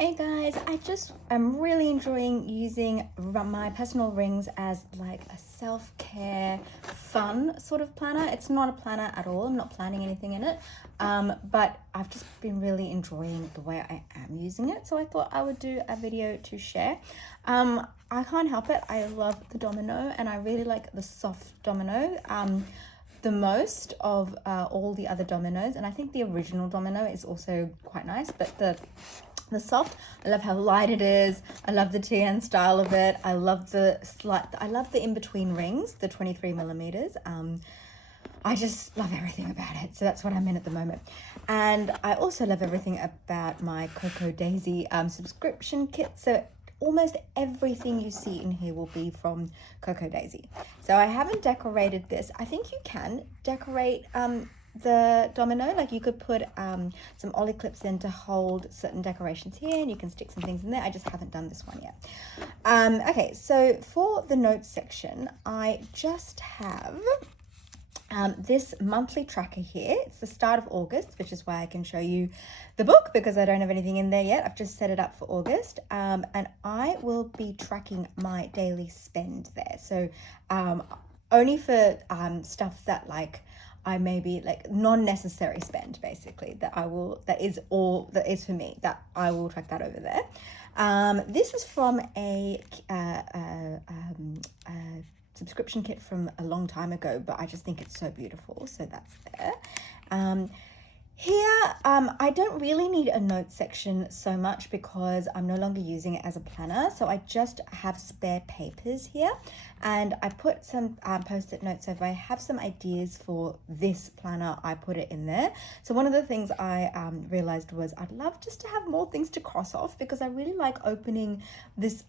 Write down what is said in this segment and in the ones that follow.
Hey guys, I'm really enjoying using my personal rings as like a self-care fun sort of planner. It's not a planner at all. I'm not planning anything in it. But I've just been really enjoying the way I am using it. So I thought I would do a video to share. I can't help it. I love the domino and I really like the soft domino. The most of all the other dominoes, and I think the original domino is also quite nice, but the soft, I love how light it is. I love the TN style of it. I love the in-between rings, the 23 millimeters. I just love everything about it. So that's what I'm in at the moment. And I also love everything about my Cocoa Daisy subscription kit. So almost everything you see in here will be from Cocoa Daisy. So I haven't decorated this. I think you can decorate the domino, like you could put some ollie clips in to hold certain decorations here, and you can stick some things in there. I just haven't done this one yet. Okay, so for the notes section, I just have this monthly tracker here. It's the start of August, which is why I can show you the book, because I don't have anything in there yet. I've just set it up for August, and I will be tracking my daily spend there. So only for stuff that like I maybe like non-necessary spend, basically, that is for me, that I will track that over there. This is from a subscription kit from a long time ago, but I just think it's so beautiful, so that's there. Here, I don't really need a note section so much because I'm no longer using it as a planner. So I just have spare papers here, and I put some post-it notes. So if I have some ideas for this planner, I put it in there. So one of the things I realized was I'd love just to have more things to cross off, because I really like opening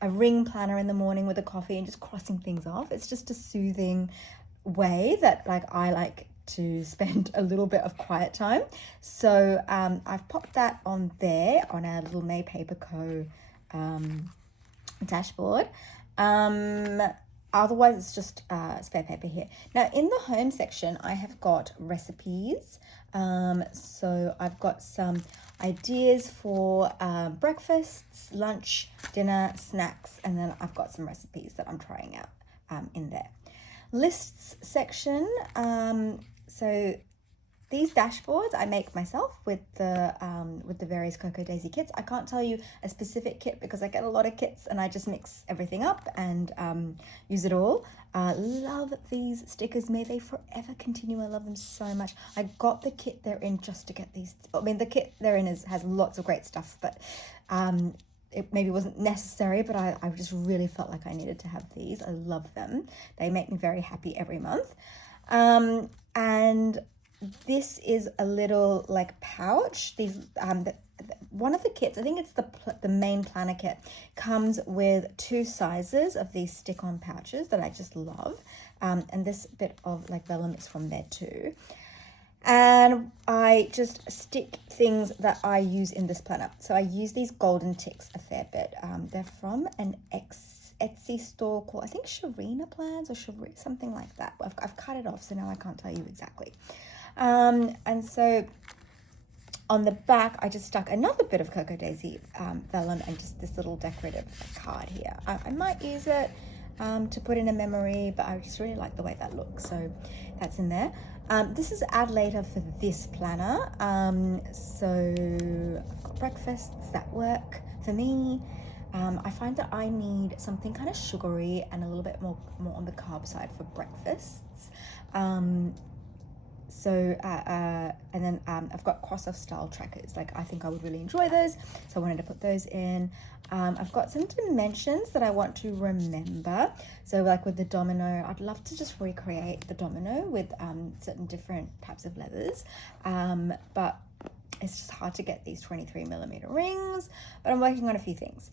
a ring planner in the morning with a coffee and just crossing things off. It's just a soothing way that I like to spend a little bit of quiet time. So I've popped that on there on our little May Paper Co dashboard. Otherwise it's just spare paper here. Now in the home section, I have got recipes. So I've got some ideas for breakfasts, lunch, dinner, snacks, and then I've got some recipes that I'm trying out in there. Lists section. So these dashboards I make myself with the various Cocoa Daisy kits. I can't tell you a specific kit because I get a lot of kits and I just mix everything up and use it all. Love these stickers. May they forever continue. I love them so much. I got the kit they're in just to get these. I mean, the kit they're in has lots of great stuff, but it maybe wasn't necessary, but I just really felt like I needed to have these. I love them. They make me very happy every month. And this is a little like pouch. These one of the kits, I think it's the main planner kit, comes with 2 sizes of these stick-on pouches that I just love. And this bit of like vellum is from there too. And I just stick things that I use in this planner. So I use these golden ticks a fair bit. They're from an Etsy store called, I think, Sharina Plans or something like that. I've cut it off, so now I can't tell you exactly. And so on the back, I just stuck another bit of Cocoa Daisy vellum and just this little decorative card here. I might use it to put in a memory, but I just really like the way that looks, so that's in there. This is add later for this planner. So I've got breakfasts that work for me. I find that I need something kind of sugary and a little bit more on the carb side for breakfasts. And then I've got cross-off style trackers. Like, I think I would really enjoy those, so I wanted to put those in. I've got some dimensions that I want to remember. So like with the domino, I'd love to just recreate the domino with certain different types of leathers, but it's just hard to get these 23 millimeter rings, but I'm working on a few things.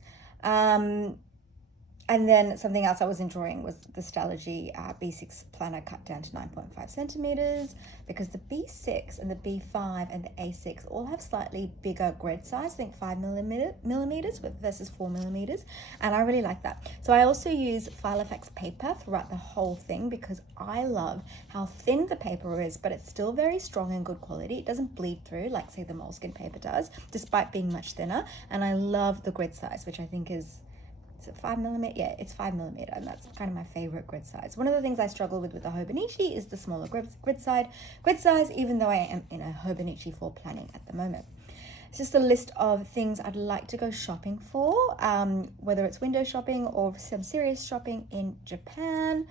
And then something else I was enjoying was the Stalogy B6 planner cut down to 9.5 centimeters, because the B6 and the B5 and the A6 all have slightly bigger grid size, I think 5 millimeters versus 4 millimeters. And I really like that. So I also use Filofax paper throughout the whole thing, because I love how thin the paper is, but it's still very strong and good quality. It doesn't bleed through like, say, the moleskin paper does, despite being much thinner. And I love the grid size, which I think is it 5 millimeter? Yeah, it's 5 millimeter, and that's kind of my favorite grid size. One of the things I struggle with the Hobonichi is the smaller grid size, even though I am in a Hobonichi for planning at the moment. It's just a list of things I'd like to go shopping for, whether it's window shopping or some serious shopping in Japan.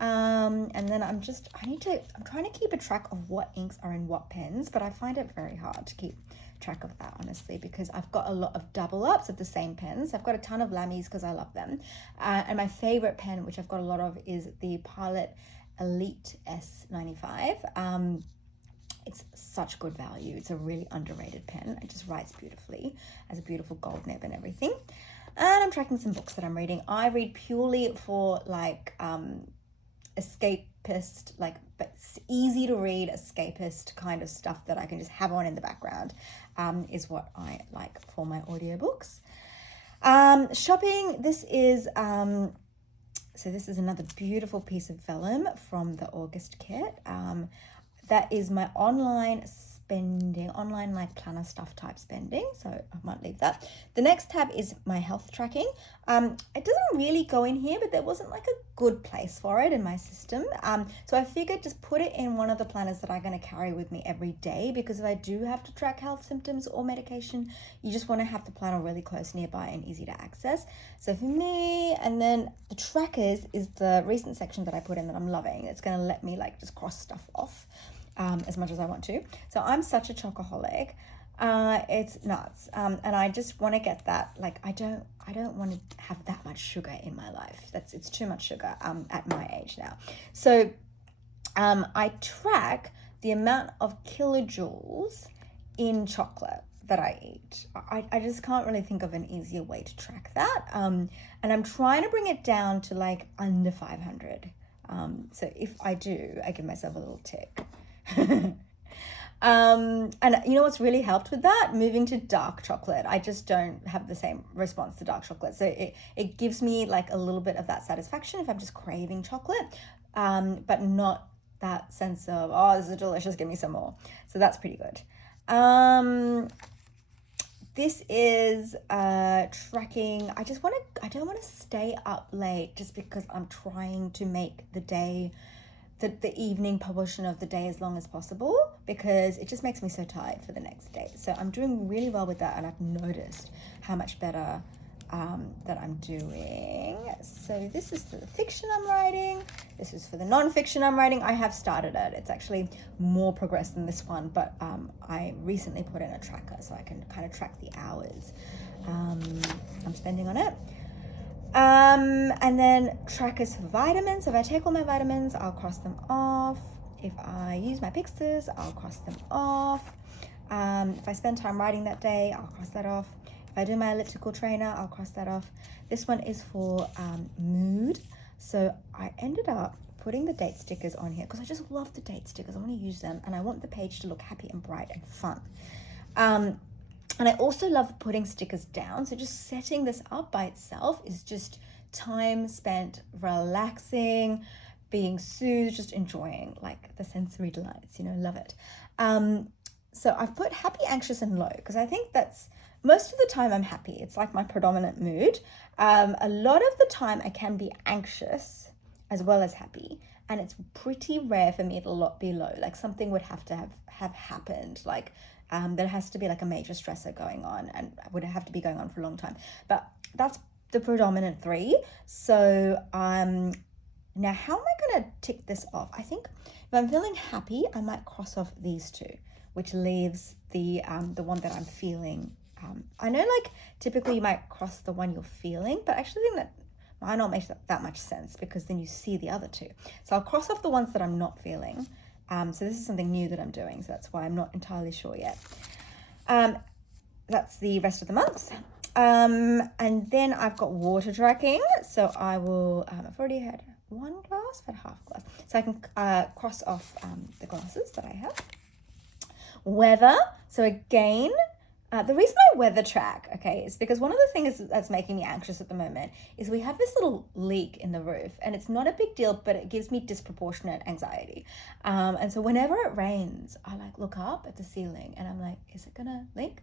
And then I'm trying to keep a track of what inks are in what pens, but I find it very hard to keep track of that, honestly, because I've got a lot of double ups of the same pens. I've got a ton of Lammies because I love them. And my favorite pen, which I've got a lot of, is the Pilot Elite S95. It's such good value. It's a really underrated pen. It just writes beautifully, has a beautiful gold nib and everything. And I'm tracking some books that I'm reading. I read purely for like escapist, like, but it's easy to read escapist kind of stuff that I can just have on in the background, is what I like for my audiobooks. Shopping, this is another beautiful piece of vellum from the August kit. That is my online like planner stuff type spending, so I might leave that. The next tab is my health tracking. It doesn't really go in here, but there wasn't like a good place for it in my system, so I figured just put it in one of the planners that I'm going to carry with me every day, because if I do have to track health symptoms or medication, you just want to have the planner really close nearby and easy to access. So for me, and then the trackers is the recent section that I put in that I'm loving. It's going to let me like just cross stuff off as much as I want to. So I'm such a chocoholic. It's nuts. And I just want to get that, like, I don't want to have that much sugar in my life. It's too much sugar at my age now. So I track the amount of kilojoules in chocolate that I eat. I just can't really think of an easier way to track that. And I'm trying to bring it down to like under 500. So if I do, I give myself a little tick. And you know what's really helped with that? Moving to dark chocolate. I just don't have the same response to dark chocolate. So it gives me like a little bit of that satisfaction if I'm just craving chocolate, but not that sense of, oh, this is delicious, give me some more. So that's pretty good. This is tracking. I don't want to stay up late just because I'm trying to make the day, the evening portion of the day as long as possible, because it just makes me so tired for the next day. So I'm doing really well with that, and I've noticed how much better that I'm doing. So this is for the fiction I'm writing. This is for the non-fiction I'm writing. I have started it. It's actually more progressed than this one, but I recently put in a tracker so I can kind of track the hours I'm spending on it. And then trackers for vitamins. So if I take all my vitamins, I'll cross them off. If I use my Pixters, I'll cross them off. If I spend time writing that day, I'll cross that off. If I do my elliptical trainer, I'll cross that off. This one is for mood. So I ended up putting the date stickers on here because I just love the date stickers. I want to use them, and I want the page to look happy and bright and fun. And I also love putting stickers down. So just setting this up by itself is just time spent relaxing, being soothed, just enjoying like the sensory delights, you know, love it. So I've put happy, anxious, and low because I think that's most of the time I'm happy. It's like my predominant mood. A lot of the time I can be anxious as well as happy. And it's pretty rare for me to be low. Like something would have to have happened. Like there has to be like a major stressor going on, and would have to be going on for a long time. But that's the predominant three. So now how am I going to tick this off? I think if I'm feeling happy, I might cross off these two, which leaves the one that I'm feeling. I know like typically you might cross the one you're feeling, but I actually think that might not make that much sense because then you see the other two. So I'll cross off the ones that I'm not feeling. So this is something new that I'm doing, so that's why I'm not entirely sure yet. That's the rest of the month. And then I've got water tracking. So I will, I've already had one glass, but half glass. So I can cross off the glasses that I have. Weather. So again, the reason I weather track, okay, is because one of the things that's making me anxious at the moment is we have this little leak in the roof, and it's not a big deal, but it gives me disproportionate anxiety. And so whenever it rains, I like look up at the ceiling and I'm like, is it gonna leak?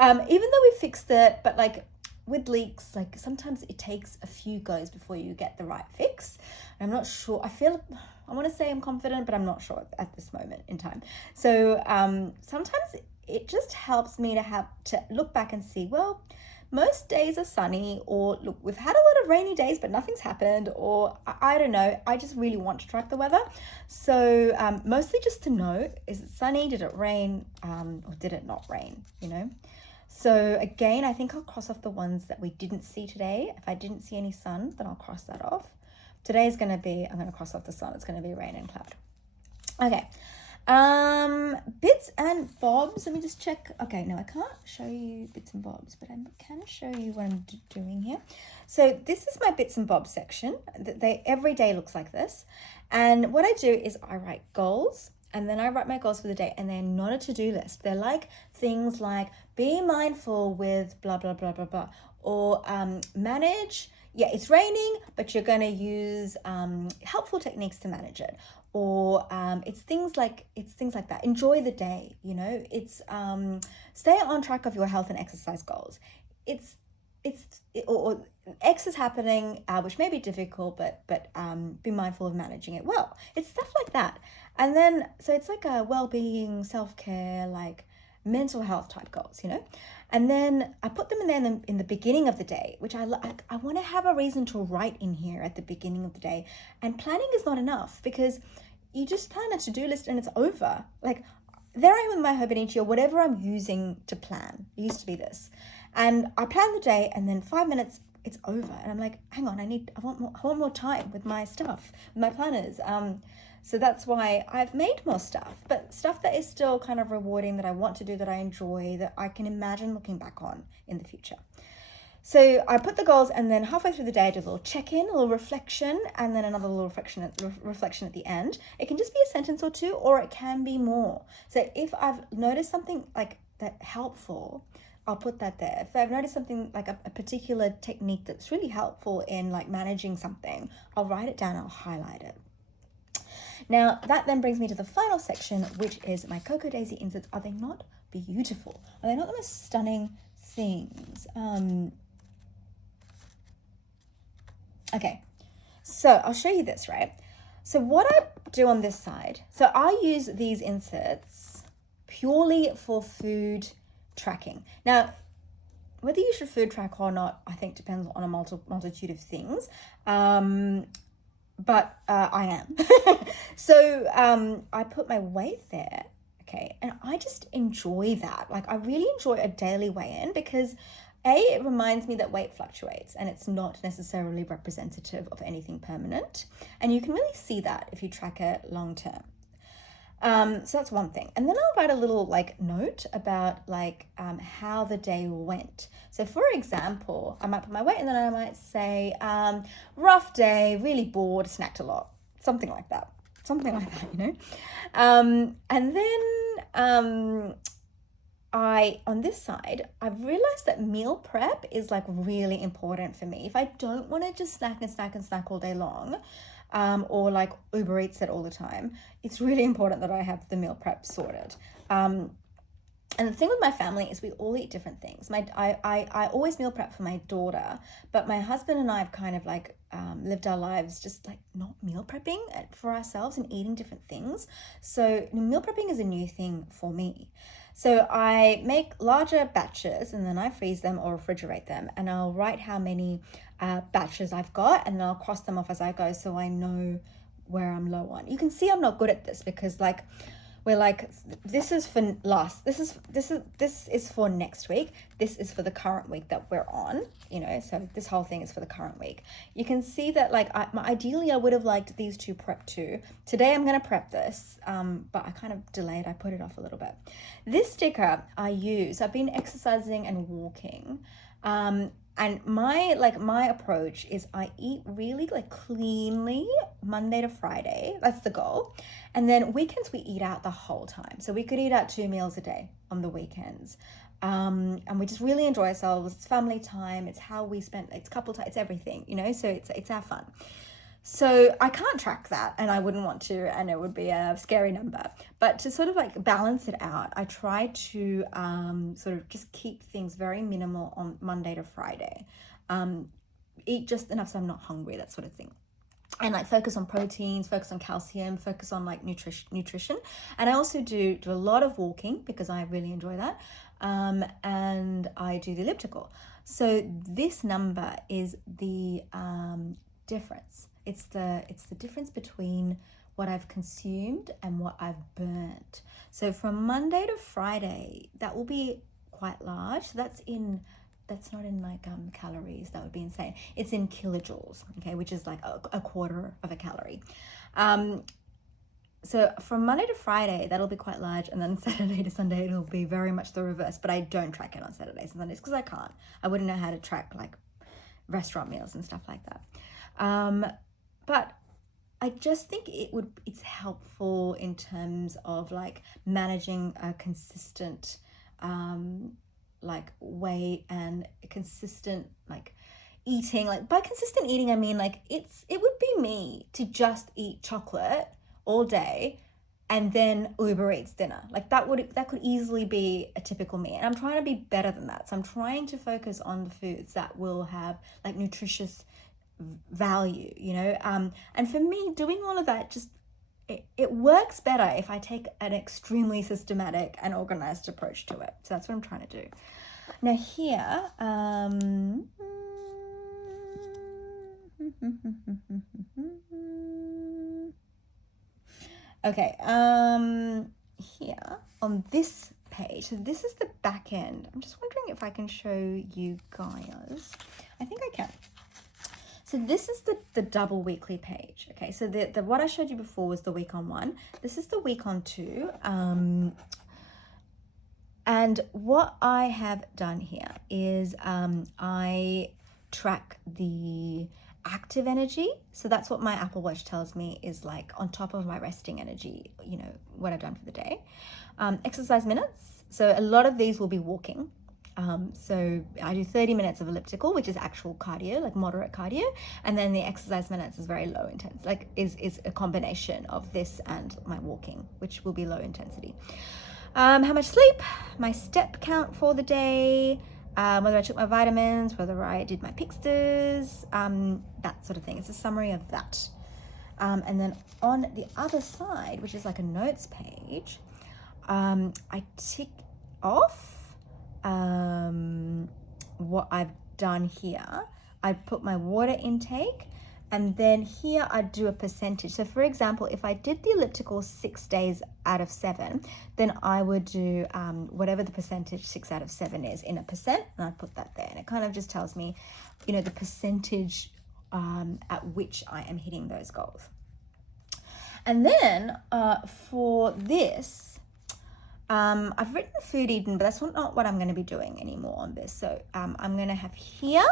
Even though we fixed it, but like with leaks, like sometimes it takes a few goes before you get the right fix. And I'm not sure. I want to say I'm confident, but I'm not sure at this moment in time. So sometimes it just helps me to have to look back and see, well, most days are sunny, or look, we've had a lot of rainy days, but nothing's happened, or I don't know. I just really want to track the weather. So mostly just to know, is it sunny? Did it rain? Or did it not rain? You know? So again, I think I'll cross off the ones that we didn't see today. If I didn't see any sun, then I'll cross that off. Today is going to be, I'm going to cross off the sun. It's going to be rain and cloud. Okay. Bits and bobs. Let me just check. Okay, no, I can't show you bits and bobs, but I can show you what I'm doing here. So this is my bits and bobs section. Every day looks like this. And what I do is I write goals, and then I write my goals for the day, and they're not a to-do list. They're like things like be mindful with blah, blah, blah, blah, blah, or manage. Yeah, it's raining, but you're going to use helpful techniques to manage it. Or it's things like that. Enjoy the day, you know. It's stay on track of your health and exercise goals. Or X is happening, which may be difficult, but be mindful of managing it well. It's stuff like that. And then so it's like a well-being, self-care, like mental health type goals, you know. And then I put them in the beginning of the day, which I want to have a reason to write in here at the beginning of the day. And planning is not enough, because you just plan a to-do list and it's over. Like there I am with my Hobonichi or whatever I'm using to plan. It used to be this. And I plan the day, and then 5 minutes, it's over. And I'm like, hang on, I want more time with my stuff, with my planners. So that's why I've made more stuff, but stuff that is still kind of rewarding, that I want to do, that I enjoy, that I can imagine looking back on in the future. So I put the goals, and then halfway through the day I do a little check-in, a little reflection, and then another little reflection at the end. It can just be a sentence or two, or it can be more. So if I've noticed something like that helpful, I'll put that there. If I've noticed something like a particular technique that's really helpful in like managing something, I'll write it down, I'll highlight it. Now, that then brings me to the final section, which is my Cocoa Daisy inserts. Are they not beautiful? Are they not the most stunning things? Okay, so I'll show you this, right? So what I do on this side, so I use these inserts purely for food tracking. Now, whether you should food track or not, I think depends on a multitude of things. But I am. So I put my weight there, okay, and I just enjoy that. Like I really enjoy a daily weigh-in, because it reminds me that weight fluctuates and it's not necessarily representative of anything permanent. And you can really see that if you track it long term. So that's one thing. And then I'll write a little like note about like how the day went. So for example, I might put my weight, and then I might say rough day, really bored, snacked a lot, something like that, you know. And then on this side, I've realized that meal prep is like really important for me. If I don't want to just snack all day long, or like Uber Eats it all the time, it's really important that I have the meal prep sorted. And the thing with my family is we all eat different things. I always meal prep for my daughter, but my husband and I have kind of like lived our lives just like not meal prepping for ourselves and eating different things. So meal prepping is a new thing for me. So I make larger batches, and then I freeze them or refrigerate them, and I'll write how many batches I've got, and then I'll cross them off as I go, so I know where I'm low on. You can see I'm not good at this, because like we're like, this is for next week, this is for the current week that we're on, you know, so this whole thing is for the current week. You can see that like ideally I would have liked these two prep too. Today I'm going to prep this, but I kind of delayed, I put it off a little bit. This sticker I've been exercising and walking, And my approach is I eat really like cleanly Monday to Friday. That's the goal. And then weekends we eat out the whole time. So we could eat out 2 meals a day on the weekends. And we just really enjoy ourselves. It's family time. It's how we spend, it's couple time, it's everything, you know, so it's our fun. So I can't track that, and I wouldn't want to, and it would be a scary number. But to sort of like balance it out, I try to sort of just keep things very minimal on Monday to Friday. Eat just enough so I'm not hungry, that sort of thing. And like focus on proteins, focus on calcium, focus on like nutrition. And I also do a lot of walking because I really enjoy that. And I do the elliptical. So this number is the difference. It's the difference between what I've consumed and what I've burnt. So from Monday to Friday, that will be quite large. So that's not in like calories. That would be insane. It's in kilojoules, okay, which is like a quarter of a calorie. So from Monday to Friday, that'll be quite large, and then Saturday to Sunday, it'll be very much the reverse. But I don't track it on Saturdays and Sundays because I can't. I wouldn't know how to track like restaurant meals and stuff like that. But I just think it's helpful in terms of like managing a consistent like weight and consistent like eating. Like by consistent eating, I mean like it would be me to just eat chocolate all day and then Uber Eats dinner. Like that could easily be a typical me. And I'm trying to be better than that. So I'm trying to focus on the foods that will have like nutritious value, you know. And for me, doing all of that just it works better if I take an extremely systematic and organized approach to it. So that's what I'm trying to do. Now here, okay, here on this page, so this is the back end. I'm just wondering if I can show you guys. I think I can. So this is the double weekly page. Okay, so the what I showed you before was the week on one. This is the week on two. And what I have done here is I track the active energy. So that's what my Apple Watch tells me is like on top of my resting energy, you know, what I've done for the day. Exercise minutes. So a lot of these will be walking. So I do 30 minutes of elliptical, which is actual cardio, like moderate cardio. And then the exercise minutes is very low intense, like is a combination of this and my walking, which will be low intensity. How much sleep, my step count for the day, whether I took my vitamins, whether I did my Pixters, that sort of thing. It's a summary of that. And then on the other side, which is like a notes page, I tick off what I've done here. I put my water intake, and then here I do a percentage. So for example, if I did the elliptical 6 days out of 7, then I would do whatever the percentage 6 out of 7 is in a percent, and I put that there. And it kind of just tells me, you know, the percentage at which I am hitting those goals. And then for this, I've written food eaten, but that's not what I'm going to be doing anymore on this. So I'm going to have here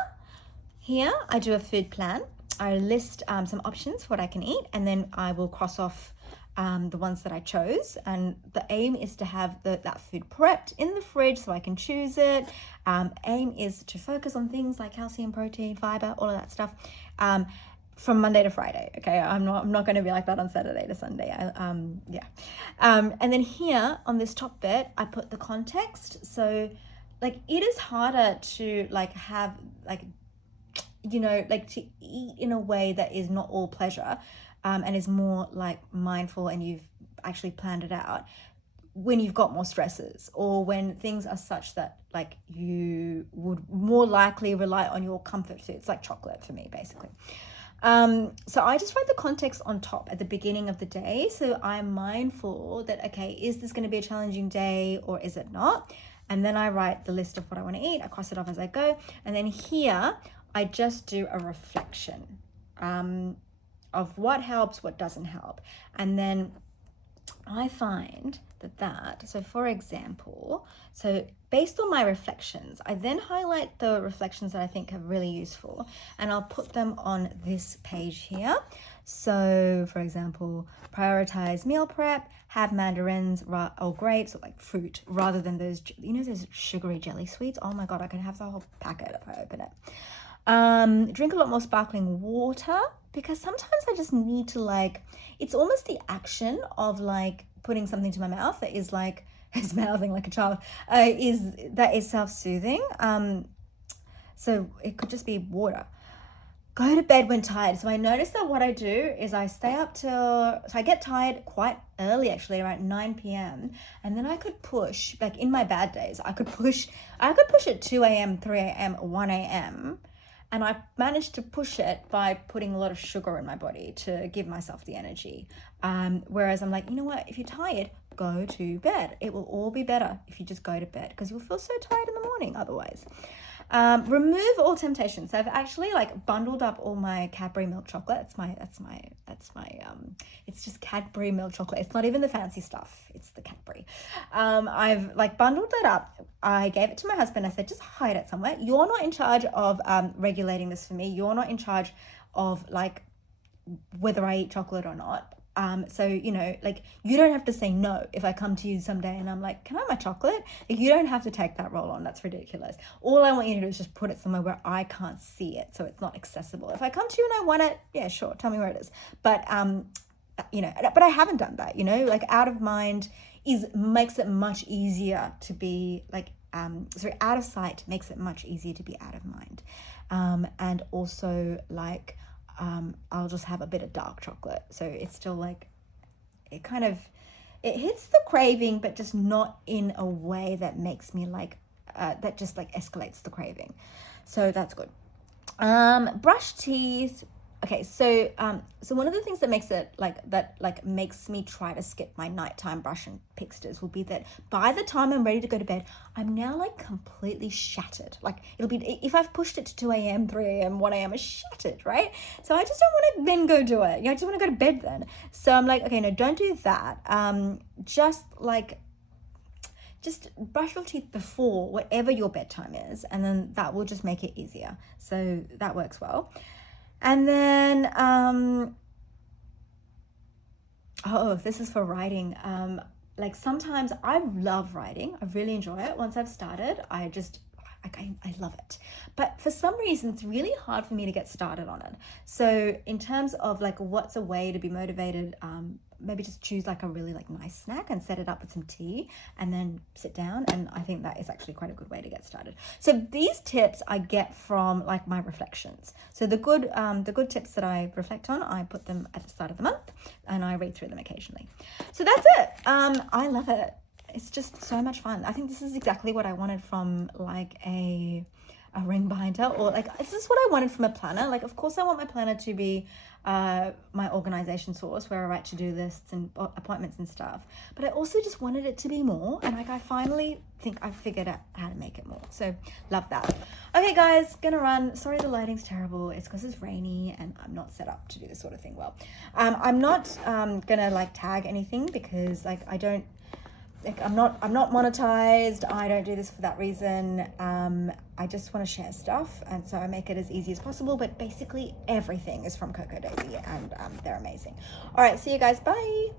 I do a food plan. I list some options for what I can eat, and then I will cross off the ones that I chose. And the aim is to have that food prepped in the fridge so I can choose it. Aim is to focus on things like calcium, protein, fiber, all of that stuff. From Monday to Friday, okay? I'm not going to be like that on Saturday to Sunday. And then here on this top bit, I put the context. So like it is harder to like have like, you know, like to eat in a way that is not all pleasure, and is more like mindful, and you've actually planned it out when you've got more stresses, or when things are such that like you would more likely rely on your comfort foods, like chocolate for me, basically. So I just write the context on top at the beginning of the day. So I'm mindful that, okay, is this going to be a challenging day or is it not? And then I write the list of what I want to eat. I cross it off as I go. And then here I just do a reflection of what helps, what doesn't help. And then I find that. So for example, so based on my reflections, I then highlight the reflections that I think are really useful, and I'll put them on this page here. So for example, prioritize meal prep, have mandarins or grapes or like fruit rather than those, you know, those sugary jelly sweets. Oh my God, I can have the whole packet if I open it. Drink a lot more sparkling water, because sometimes I just need to, like, it's almost the action of like putting something to my mouth that is like, is mouthing like a child, is self-soothing. So it could just be water. Go to bed when tired. So I notice that what I do is I stay up till, so I get tired quite early, actually around 9 p.m. And then I could push, like in my bad days, I could push at 2 a.m., 3 a.m., 1 a.m. And I managed to push it by putting a lot of sugar in my body to give myself the energy. Whereas I'm like, you know what, if you're tired, go to bed. It will all be better if you just go to bed, because you'll feel so tired in the morning otherwise. Remove all temptations. So I've actually like bundled up all my Cadbury milk chocolate. That's my it's just Cadbury milk chocolate. It's not even the fancy stuff. It's the Cadbury. I've like bundled that up. I gave it to my husband. I said, just hide it somewhere. You're not in charge of regulating this for me. You're not in charge of like whether I eat chocolate or not. So, you know, like, you don't have to say no if I come to you someday and I'm like, can I have my chocolate? Like, you don't have to take that role on. That's ridiculous. All I want you to do is just put it somewhere where I can't see it, so it's not accessible. If I come to you and I want it, yeah, sure, tell me where it is. But, you know, but I haven't done that, you know, like out of mind makes it much easier to be like, out of sight makes it much easier to be out of mind. And also like, I'll just have a bit of dark chocolate. So it's still like, it hits the craving, but just not in a way that makes me like, that just like escalates the craving. So that's good. Brush teeth. Okay, so one of the things that makes me try to skip my nighttime brush and pixters will be that by the time I'm ready to go to bed, I'm now like completely shattered. Like, it'll be, if I've pushed it to 2 a.m., 3 a.m., 1 a.m., it's shattered, right? So I just don't want to then go do it. I just want to go to bed then. So I'm like, okay, no, don't do that. Just brush your teeth before whatever your bedtime is, and then that will just make it easier. So that works well. And then, this is for writing. Like sometimes I love writing. I really enjoy it. Once I've started, I love it. But for some reason, it's really hard for me to get started on it. So in terms of like, what's a way to be motivated, maybe just choose like a really like nice snack and set it up with some tea and then sit down. And I think that is actually quite a good way to get started. So these tips I get from like my reflections. So the good tips that I reflect on, I put them at the start of the month and I read through them occasionally. So that's it. I love it. It's just so much fun. I think this is exactly what I wanted from like a ring binder, or like, this is what I wanted from a planner. Like, of course I want my planner to be my organization source where I write to-do lists and appointments and stuff, but I also just wanted it to be more, and like I finally think I figured out how to make it more. So love that. Okay guys, gonna run. Sorry the lighting's terrible. It's because it's rainy and I'm not set up to do this sort of thing well. I'm not gonna like tag anything because like I'm not monetized. I don't do this for that reason. I just want to share stuff, and so I make it as easy as possible, but basically everything is from Coco Daisy, and they're amazing. All right, see you guys. Bye.